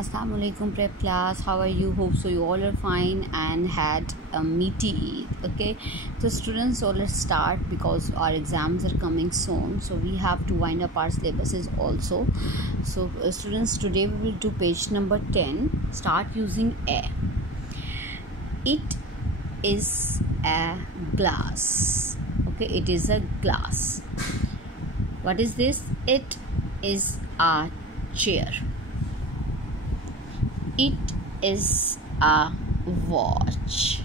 Assalamu alaikum prep class. How are you? Hope so you all are fine and had a meaty Eid. Okay, so students, so let's start because our exams are coming soon, so we have to wind up our syllabuses also. So students, today we will do page number 10. Start using a. It is a glass. Okay, it is a glass. What is this? It is a chair. It is a watch.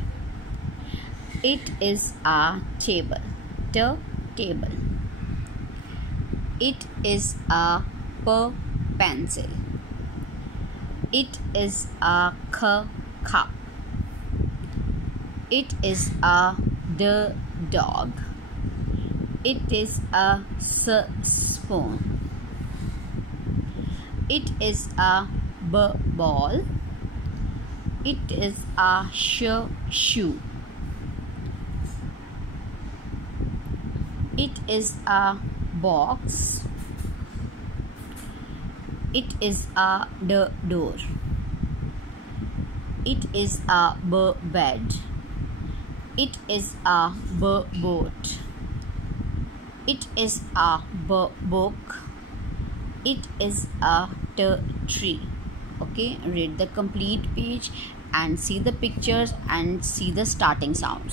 It is a table. Table. It is a pencil. It is a cup. It is a dog. It is a spoon. It is a ball. It is a shoe. It is a box. It is a door. It is a bed. It is a boat. It is a book. It is a tree. Okay, read the complete page and see the pictures and see the starting sounds.